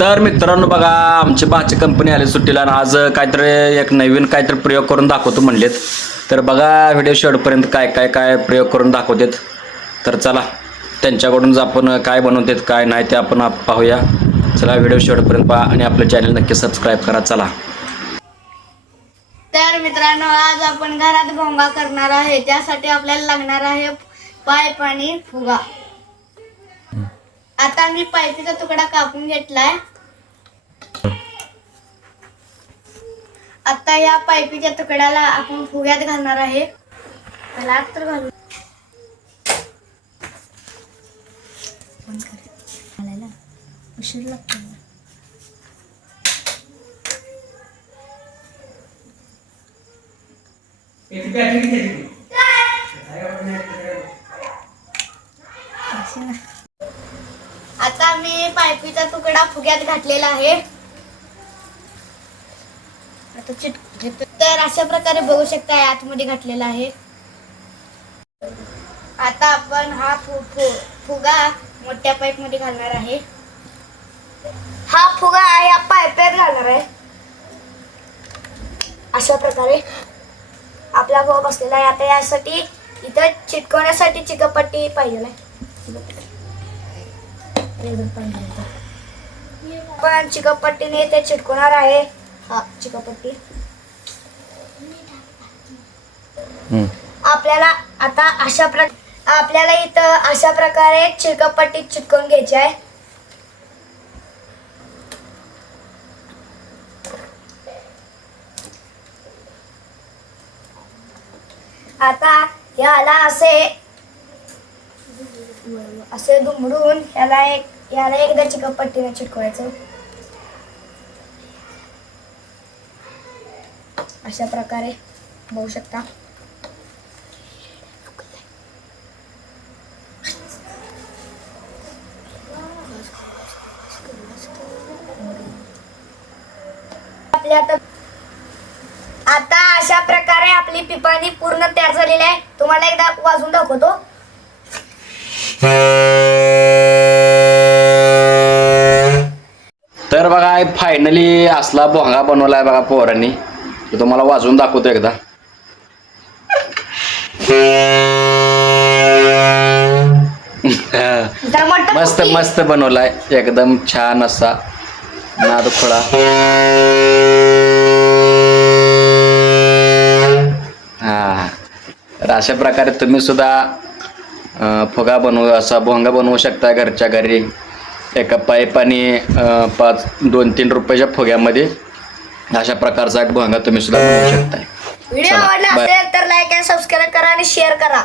तर मित्रांनो बघा, आमची भाची कंपनी आली सुट्टीला आणि आज काहीतरी एक नवीन काहीतरी प्रयोग करून दाखवतो म्हणलेत. तर बघा व्हिडिओ शेवटपर्यंत काय प्रयोग करून दाखवतात. तर चला त्यांच्याकडून आपण काय बनवतात काय नाही ते आपण पाहूया. चला व्हिडिओ शेवटपर्यंत पहा आणि आपलं चॅनल नक्की सबस्क्राईब करा. चला. तर मित्रांनो, आज आपण घरात भोंगा करणार आहे. त्यासाठी आपल्याला लागणार आहे पाईप आणि फुगा. आता मी पाईपचा तुकडा कापून घेतलाय. आता या पाईपीच्या तुकड्याला आपण फुग्यात घालणार आहे. त्याला तर घालू. उशीर लागतो. आता मी पाईपीचा तुकडा फुग्यात घातलेला आहे. आता तर अशा प्रकारे बघू शकता आतमध्ये घातलेला आहे. आता आपण हा फुगा मोठ्या पाईप मध्ये घालणार आहे. हा फुगा या पाईपात घालणार आहे. अशा प्रकारे आपला फुगा बसलेला आहे. आता यासाठी इथं चिटकवण्यासाठी चिकटपट्टी पाहिजे आहे. पण चिकटपट्टीने ते चिटकवणार आहे. हा चिकटपट्टी आपल्याला आता आपल्याला इथं अशा प्रकारे चिकटपट्टी चिटकवून घ्यायची आहे. आता याला असे दुमडून याला एकदा चिकटपट्टीने चिटकवायचं. अशा प्रकारे बघू शकता. आता अशा प्रकारे आपली पिपाणी पूर्ण तयार झालेली आहे. तुम्हाला एकदा वाजवून दाखवतो. तर बघा फायनली असला भोंगा बनवलाय बघा पोरांनी. तुम्हाला वाजवून दाखवतो एकदा. मस्त मस्त बनवलाय एकदम छान असा नादखोळा. हा, तर अशा प्रकारे तुम्ही सुद्धा फुगा असा भोंगा बनवू शकता घरच्या घरी. एका पाईप आणि 2-3 रुपयाच्या फुग्यामध्ये अशा प्रकारचा एक भोंगा तुम्ही सुद्धा बनवू शकता. व्हिडिओ आवडला असेल तर लाईक आणि सबस्क्राईब करा आणि शेअर करा.